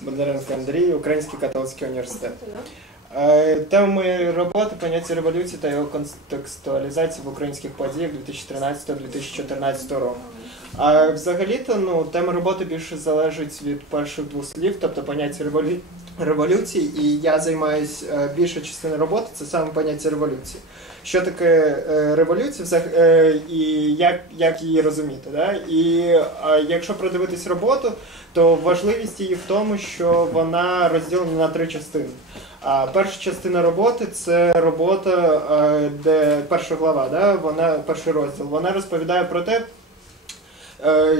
Бондаренко Андрій, Український католицький університет. Е, моєї роботи поняття революції та його контекстуалізації в українських подіях 2013-2014 року. А взагалі-то ну, тема роботи більше залежить від перших двох слів, тобто поняття револю... революції, і я займаюся більша частина роботи це саме поняття революції. Що таке е, революція е, і як, як її розуміти. Да? І якщо продивитись роботу, то важливість її в тому, що вона розділена на три частини. А перша частина роботи це робота, е, де перша глава, да? вона перший розділ. Вона розповідає про те,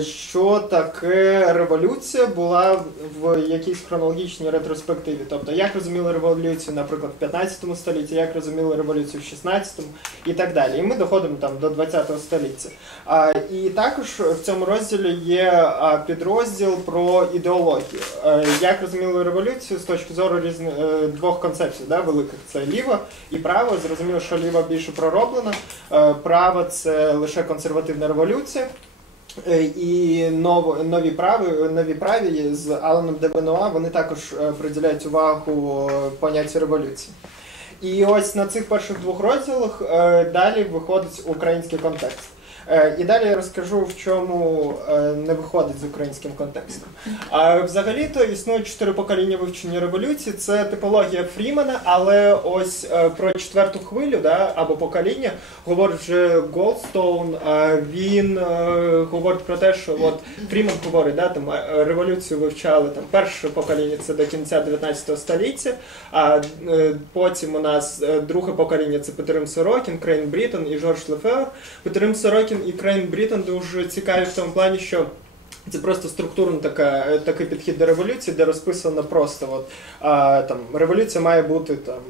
що таке революція була в якійсь хронологічній ретроспективі. Тобто, як розуміли революцію, наприклад, в 15 столітті, як розуміли революцію в 16 і так далі. І ми доходимо там до 20 століття. І також в цьому розділі є підрозділ про ідеологію. Е, як розуміли революцію з точки зору різних е, двох концепцій, да, великих це ліва і право. Зрозуміло, що ліва більше пророблена, е, право це лише консервативна революція. Е, І ново- нові прави, нові праві з Аланом де вони також е, приділяють увагу поняттю революції. І ось на цих перших двох розділах е, далі виходить український контекст. Е, І далі я розкажу, в чому е, не виходить з українським контекстом. А взагалі-то існують чотири покоління вивчення революції. Це типологія Фрімена, але ось е, про четверту хвилю да, або покоління говорить вже Голдстоун. Він говорить про те, що от Фрімен говорить, да, там революцію вивчали там перше покоління це до кінця 19 століття. А потім у нас друге покоління це Петерим Сорокін, Крейн Брітон і Жорж Лефевр. Петерим Сорокін і Крейн Брітон дуже цікаві в тому плані, що це просто структурно така, е, такий підхід до революції, де розписано просто от, а, там, революція має бути там,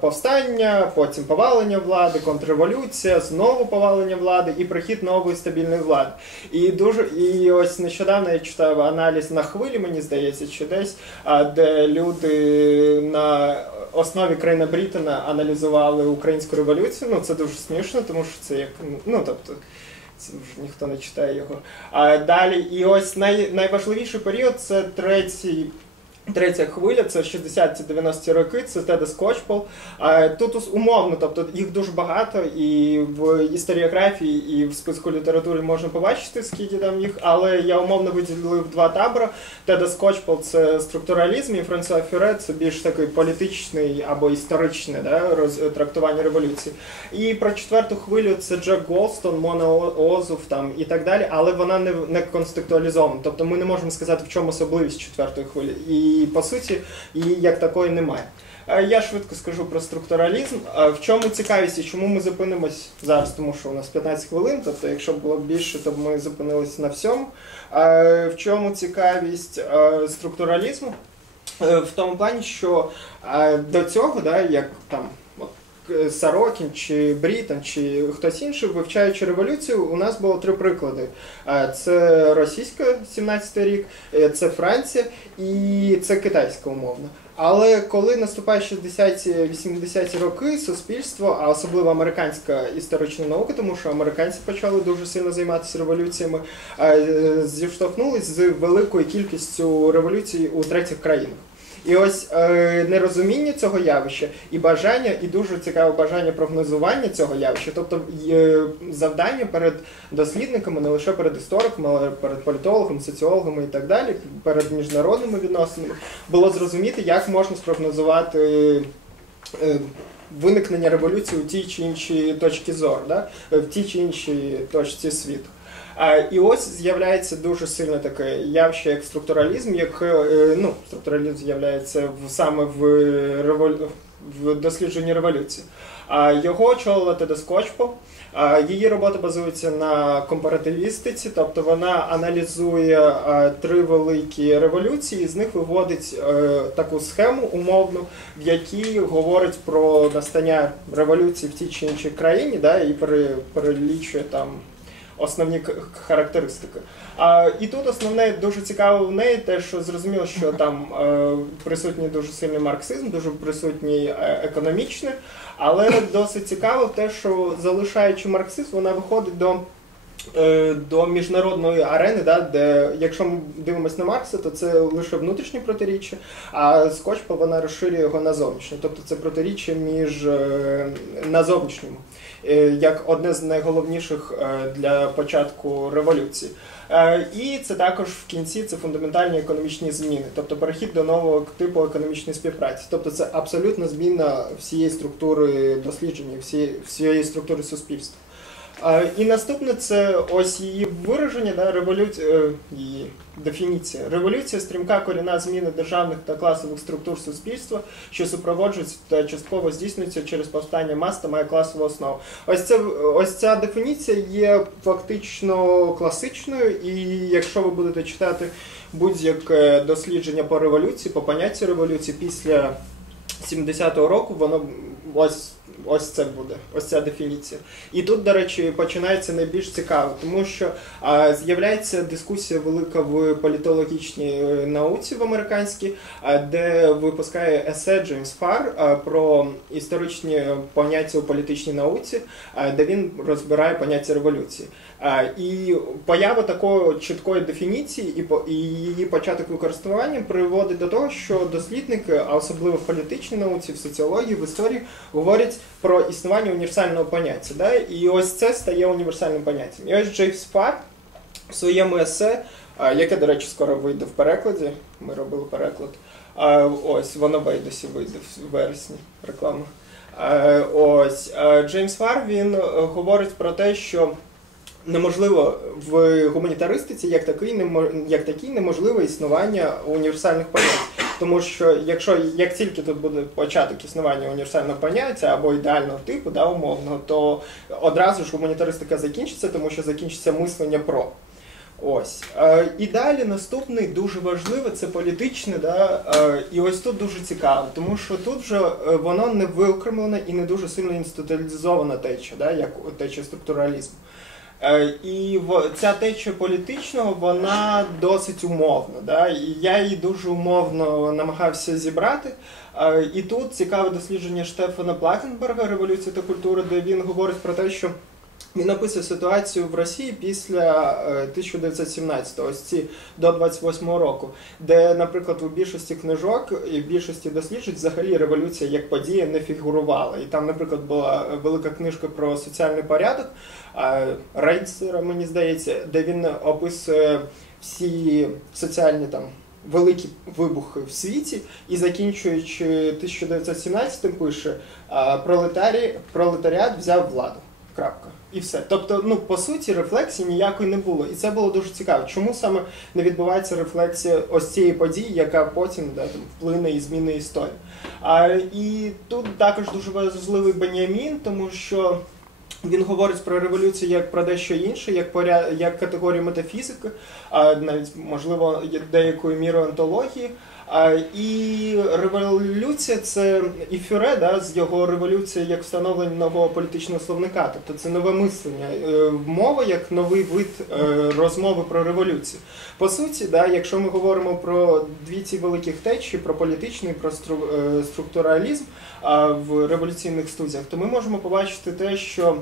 повстання, потім повалення влади, контрреволюція, знову повалення влади і прихід нової стабільної влади. І дуже і ось нещодавно я читав аналіз на хвилі, мені здається, чи десь, а, де люди на основі країна Брітона аналізували українську революцію. Ну це дуже смішно, тому що це як ну тобто. Це вже ніхто не читає його. А далі, і ось най, найважливіший період це третій. Третя хвиля, це 60-90 роки, це Теда Скотчпол. Тут умовно, тобто їх дуже багато, і в історіографії, і в списку літератури можна побачити, скільки там їх, але я умовно виділив два табори. Теда Скотчпол це структуралізм, і Франсуа Фюре це більш такий політичний або історичне да, роз, трактування революції. І про четверту хвилю це Джек Голстон, Мона О- Озув там і так далі, але вона не, не конституалізована. Тобто ми не можемо сказати, в чому особливість четвертої хвилі. І по суті, її як такої немає. Е, Я швидко скажу про структуралізм. Е, В чому цікавість і чому ми зупинимось зараз, тому що у нас 15 хвилин, тобто якщо б було більше, то б ми зупинилися на всьому. Е, В чому цікавість структуралізму? В тому плані, що до цього, да, як там Сорокін чи Брітон, чи хтось інший, вивчаючи революцію, у нас було три приклади: Е, це російська 17 рік, е, це Франція і це китайська умовно. Але коли наступає 60-80 роки, суспільство, а особливо американська історична наука, тому що американці почали дуже сильно займатися революціями, е, зіштовхнулись з великою кількістю революцій у третіх країнах. І ось е, нерозуміння цього явища і бажання, і дуже цікаве бажання прогнозування цього явища, тобто е, завдання перед дослідниками, не лише перед істориками, але перед політологами, соціологами і так далі, перед міжнародними відносинами, було зрозуміти, як можна спрогнозувати е, виникнення революції у тій чи іншій точці зору, да? в тій чи іншій точці світу. І ось з'являється дуже сильне таке явище, як структуралізм, як е, ну, структуралізм з'являється саме в, револю... в дослідженні революції. А його очолила Теда Скотчпо. Її робота базується на компаративістиці, тобто вона аналізує три великі революції, і з них виводить е, таку схему умовну, в якій говорить про настання революції в тій чи іншій країні, да, і перелічує там основні характеристики. А, і тут основне дуже цікаво в неї те, що зрозуміло, що там е, присутній дуже сильний марксизм, дуже присутній е, економічний, але досить цікаво те, що залишаючи марксизм, вона виходить до до міжнародної арени, да, де якщо ми дивимося на Маркса, то це лише внутрішні протиріччя, а Скотчпа вона розширює його на зовнішнє. Тобто це протиріччя між е, на зовнішньому, е, як одне з найголовніших е, для початку революції. Е, І це також в кінці це фундаментальні економічні зміни, тобто перехід до нового типу економічної співпраці. Тобто це абсолютно зміна всієї структури дослідження, всієї структури суспільства. Е, І наступне це ось її вираження, да, революція, її дефініція. Революція стрімка корінна зміни державних та класових структур суспільства, що супроводжується та частково здійснюється через повстання мас та має класову основу. Ось це ось ця дефініція є фактично класичною, і якщо ви будете читати будь-яке дослідження по революції, по поняттю революції після 70-го року, воно ось. Ось це буде, ось ця дефініція. І тут, до речі, починається найбільш цікаво, тому що а, з'являється дискусія велика в політологічній е, науці в американській, а, де випускає есе Джеймс Фар а, про історичні поняття у політичній науці, а, де він розбирає поняття революції. А, І поява такої чіткої дефініції і по- і її початок використання приводить до того, що дослідники, а особливо в політичній науці, в соціології, в історії, говорять про існування універсального поняття. Да? І ось це стає універсальним поняттям. І ось Джеймс Фар в своєму есе, яке, до речі, скоро вийде в перекладі. Ми робили переклад. Ось воно в вийде в вересні. Реклама. Ось Джеймс Фар він е, говорить про те, що неможливо в гуманітаристиці як такий як такий неможливе існування універсальних понять. Тому що якщо як тільки тут буде початок існування універсального поняття або ідеального типу, да, умовного, то одразу ж гуманітаристика закінчиться, тому що закінчиться мислення про. Ось. Е, І далі наступний дуже важливий це політичне, да, е, і ось тут дуже цікаво, тому що тут вже е, воно не виокремлена і не дуже сильно інституалізована теча, да, як теча структуралізму. Е, І ця течія політичного вона досить умовна. Да? І я її дуже умовно намагався зібрати. Е, І тут цікаве дослідження Штефана Платенберга Революція та культура, де він говорить про те, що він описує ситуацію в Росії після е, 1917, ось ці до 28 року, де, наприклад, у більшості книжок і в більшості досліджень взагалі революція як подія не фігурувала. І там, наприклад, була велика книжка про соціальний порядок Рейнсера, мені здається, де він описує всі соціальні там. Великі вибухи в світі, і закінчуючи 1917 пише пролетарі, пролетаріат взяв владу. Крапка. І все. Тобто, ну по суті, рефлексії ніякої не було. І це було дуже цікаво. Чому саме не відбувається рефлексія ось цієї події, яка потім да, там, вплине і змінить історію. А, і тут також дуже важливий Бенямін, тому що. Він говорить про революцію як про дещо інше, як поря... як категорію метафізики, а навіть можливо деякою мірою антології. І революція це і Фюре, да, з його революцією як встановлення нового політичного словника. Тобто це нове мислення. Е, Мова як новий вид е, розмови про революцію. По суті, да, якщо ми говоримо про дві ці великих течії, про політичний, про е, структуралізм в революційних студіях, то ми можемо побачити те, що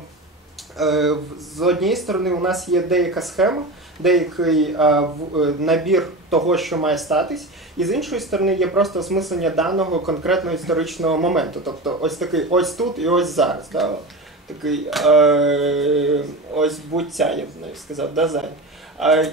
з однієї сторони у нас є деяка схема, деякий в- е, набір того, що має статись, і з іншої сторони є просто осмислення даного конкретного історичного моменту. Тобто ось такий ось тут і ось зараз. Да? Такий е, ось буття, я б сказав, дизайн.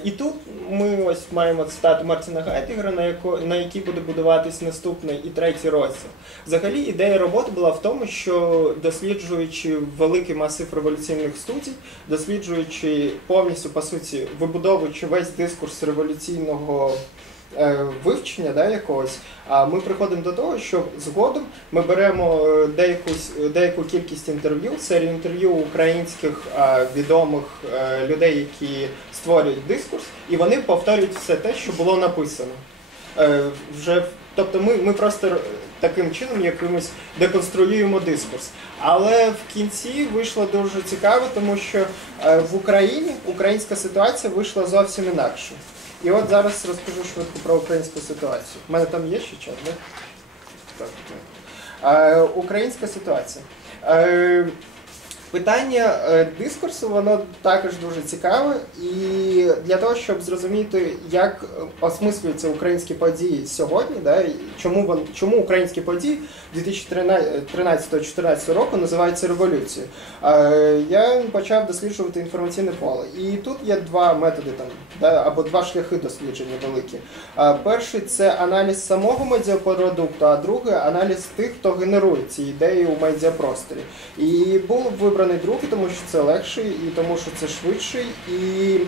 І тут ми ось маємо цитату Мартіна Гайдегера, на, яко, на якій буде будуватись наступний і третій розділ. Взагалі ідея роботи була в тому, що досліджуючи великий масив революційних студій, досліджуючи повністю, по суті, вибудовуючи весь дискурс революційного вивчення да, якогось, а ми приходимо до того, що згодом ми беремо е, деяку, деяку кількість інтерв'ю, серію інтерв'ю українських е, відомих е, людей, які створюють дискурс, і вони повторюють все те, що було написано. Е, вже Тобто ми, ми просто таким чином якимось деконструюємо дискурс. Але в кінці вийшло дуже цікаво, тому що е, в Україні українська ситуація вийшла зовсім інакше. І от зараз розкажу швидко про українську ситуацію. У мене там є ще час, так? Так. Е, Українська ситуація. Питання е, дискурсу, воно також дуже цікаве, і для того, щоб зрозуміти, як осмислюються українські події сьогодні, да, чому чому українські події 2013-2014 року називаються революцією, я почав досліджувати інформаційне поле. І тут є два методи там, да, або два шляхи дослідження великі. Перший це аналіз самого медіапродукту, а другий аналіз тих, хто генерує ці ідеї у медіапросторі. І був вибраний другий, тому що це легший, і тому що це швидший. І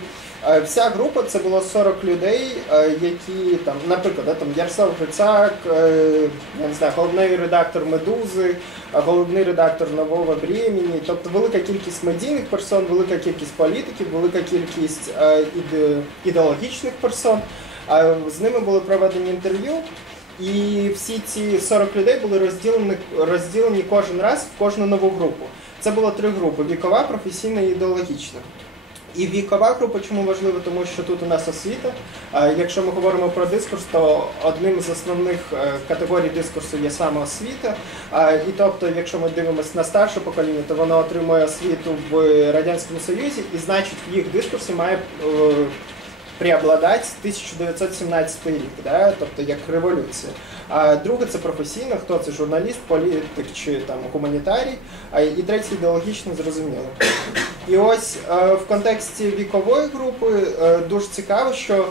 е, вся група це було 40 людей, е, які там, наприклад, там Ярослав Грицак, е, я не знаю, головний редактор Медузи, головний редактор Нового Времени, тобто велика кількість медійних персон, велика кількість політиків, велика кількість іде, ідеологічних персон. З ними були проведені інтерв'ю. І всі ці 40 людей були розділені розділені кожен раз в кожну нову групу. Це було три групи: вікова, професійна і ідеологічна. І вікова група чому важлива, тому що тут у нас освіта. Якщо ми говоримо про дискурс, то одним з основних е, категорій дискурсу є саме освіта. І тобто, якщо ми дивимося на старше покоління, то воно отримує освіту в Радянському Союзі, і значить в їх дискурсі має е, преобладать 1917 рік, да? тобто як революція. А друге це професійно, хто це журналіст, політик чи там гуманітарій, а і третє ідеологічно зрозуміло. І ось е, в контексті вікової групи е, дуже цікаво, що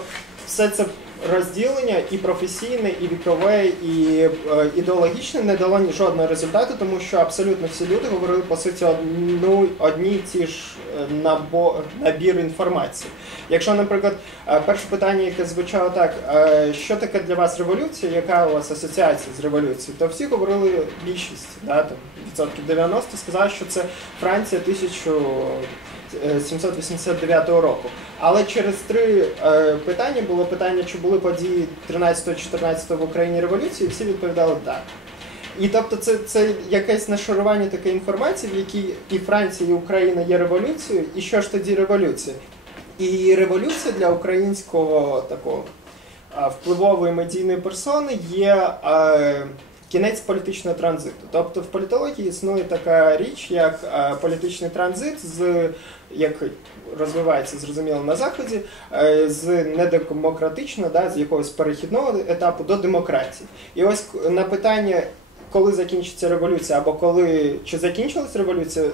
все це розділення і професійне, і вікове, і е, ідеологічне не дало ні жодного результату, тому що абсолютно всі люди говорили по суті одну одні ті ж е, набо, набір інформації. Якщо, наприклад, е, перше питання, яке звучало так, що таке для вас революція, яка у вас асоціація з революцією, то всі говорили більшість, да, там, відсотків 90 сказали, що це Франція 1789 року. Але через три е, питання було питання, чи були події 13-14 в Україні революції, і всі відповідали так. І тобто це це якесь нашарування такої інформації, в якій і Франція, і Україна є революцією, і що ж тоді революція? І революція для українського такого впливової медійної персони є е, кінець політичного транзиту. Тобто в політології існує така річ, як е, політичний транзит, з як розвивається зрозуміло на заході, е, з недемократичного, да, з якогось перехідного етапу до демократії. І ось на питання, коли закінчиться революція, або коли чи закінчилась революція,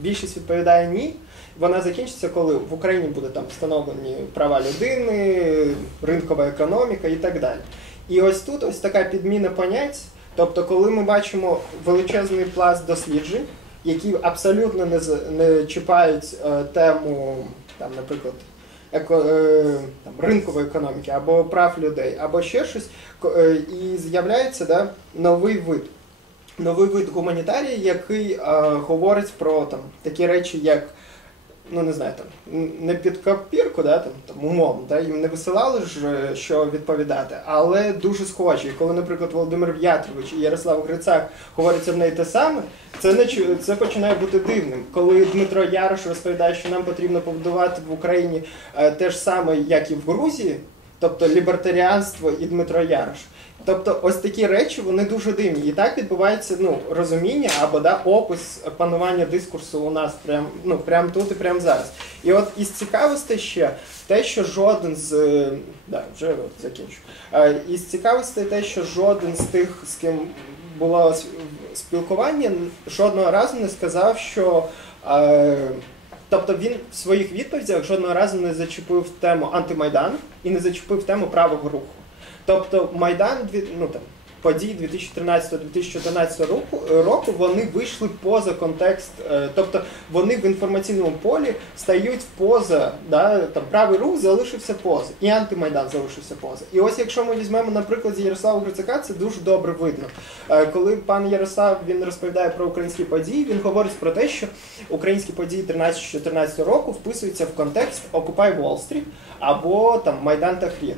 більшість відповідає ні. Вона закінчиться, коли в Україні буде там встановлені права людини, ринкова економіка і так далі. І ось тут ось така підміна понять. Тобто, коли ми бачимо величезний пласт досліджень, які абсолютно не не чіпають е, тему, там, наприклад, еко, е, там, ринкової економіки або прав людей, або ще щось, е, і з'являється да, новий вид. Новий вид гуманітарії, який е, говорить про там, такі речі, як ну не знаю, там не під копірку, да, там, там умовно, да, їм не висилали ж, е, що відповідати, але дуже схожі. І коли, наприклад, Володимир В'ятрович і Ярослав Грицак говорять одне і те саме, це не це починає бути дивним. Коли Дмитро Ярош розповідає, що нам потрібно побудувати в Україні е, те ж саме, як і в Грузії, тобто лібертаріанство і Дмитро Ярош. Тобто ось такі речі вони дуже дивні. І так відбувається ну, розуміння або да, опис панування дискурсу у нас прям, ну, прям тут і прямо зараз. І от із цікавостей ще те, що жоден з. Да, вже от закінчу. Із цікавостей те, що жоден з тих, з ким було спілкування, жодного разу не сказав, що. Тобто він в своїх відповідях жодного разу не зачепив тему антимайдану і не зачепив тему правого руху. Тобто Майдан ну, там, подій 2013-2014 року року вони вийшли поза контекст, е, тобто вони в інформаційному полі стають поза, да, там правий рух залишився поза, і антимайдан залишився поза. І ось якщо ми візьмемо, наприклад, Ярослава Грицака, це дуже добре видно. Е, коли пан Ярослав він розповідає про українські події, він говорить про те, що українські події 13-14 року вписуються в контекст Окупай Уолл-стріт або там Майдан та Хрір.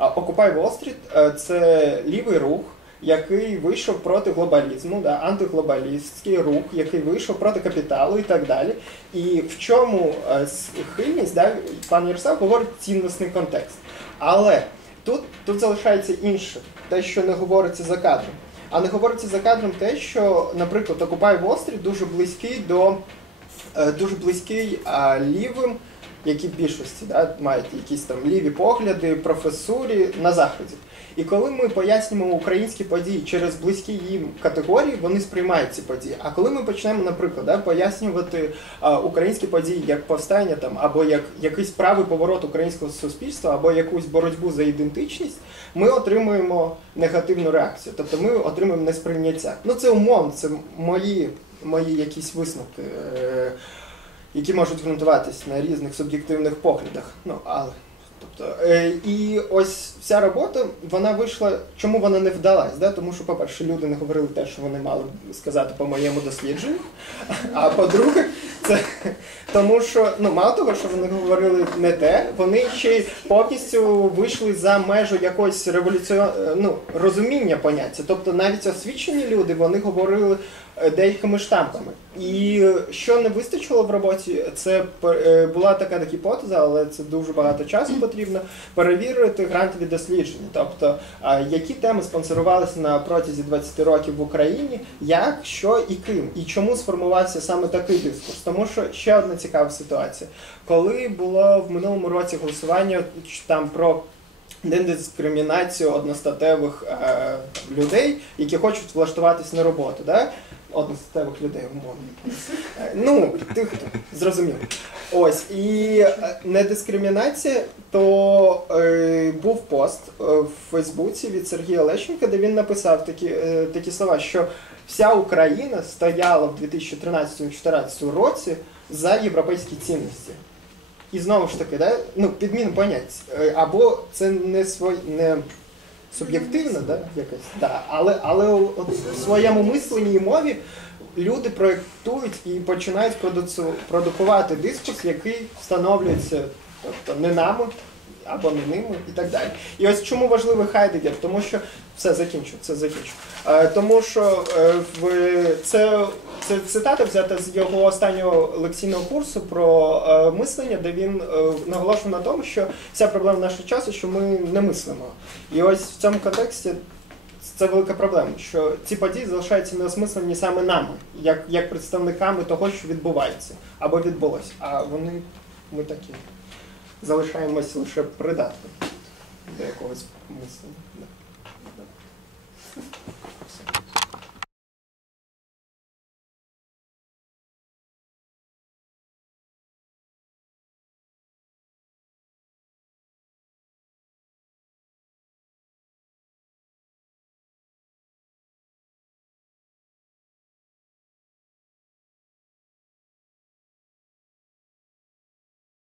Occupy Wall – це лівий рух, який вийшов проти глобалізму, да, антиглобалістський рух, який вийшов проти капіталу і так далі. І в чому е, схильність, да, пан Ярослав говорить цінностний контекст. Але тут тут залишається інше, те, що не говориться за кадром. А не говориться за кадром те, що, наприклад, Occupy Wall дуже близький до е, дуже близький а, лівим, які в більшості да, мають якісь там ліві погляди, професурі на заході. І коли ми пояснюємо українські події через близькі їм категорії, вони сприймають ці події. А коли ми почнемо, наприклад, да, пояснювати а, українські події як повстання там, або як якийсь правий поворот українського суспільства, або якусь боротьбу за ідентичність, ми отримуємо негативну реакцію. Тобто ми отримуємо несприйняття. Ну це умовно, це мої, мої якісь висновки. Е, які можуть ґрунтуватись на різних суб'єктивних поглядах. Ну, але тобто, е, і ось вся робота, вона вийшла. Чому вона не вдалась? Да? Тому що, по-перше, люди не говорили те, що вони мали сказати по моєму дослідженню. А по-друге, це тому, що ну мало того, що вони говорили не те, вони ще й повністю вийшли за межу якогось революціон... ну, розуміння поняття. Тобто навіть освічені люди вони говорили е, деякими штампами. І е, що не вистачило в роботі, це е, була така гіпотеза, але це дуже багато часу потрібно перевірити грантові дослідження. Тобто, які теми спонсорувалися на протязі 20 років в Україні, як, що і ким, і чому сформувався саме такий дискурс. Тому що ще одна цікава ситуація, коли було в минулому році голосування там про недискримінацію одностатевих е, людей, які хочуть влаштуватись на роботу. Да? Одностатевих людей, умовно. Е, Ну, хто зрозумів. Ось, і е, недискримінація, то е, був пост е, в Фейсбуці від Сергія Лещенка, де він написав такі, е, такі слова, що вся Україна стояла в 2013-2014 році за європейські цінності. І знову ж таки, да, ну, підмін понять. Або це не свой, не суб'єктивно, да, якась. да, але, але от в своєму мисленні і мові люди проєктують і починають продукувати дискурс, який встановлюється тобто, не нами або не ними і так далі. І ось чому важливий Хайдегер, тому що все закінчу, це закінчу. Е, тому що е, в це, це цитата взята з його останнього лекційного курсу про е, мислення, де він наголошував на тому, що вся проблема нашого часу, що ми не мислимо. І ось в цьому контексті це велика проблема, що ці події залишаються неосмислені саме нами, як, як представниками того, що відбувається або відбулося. А вони ми такі залишаємось лише придатними до якогось мислення. Thank you.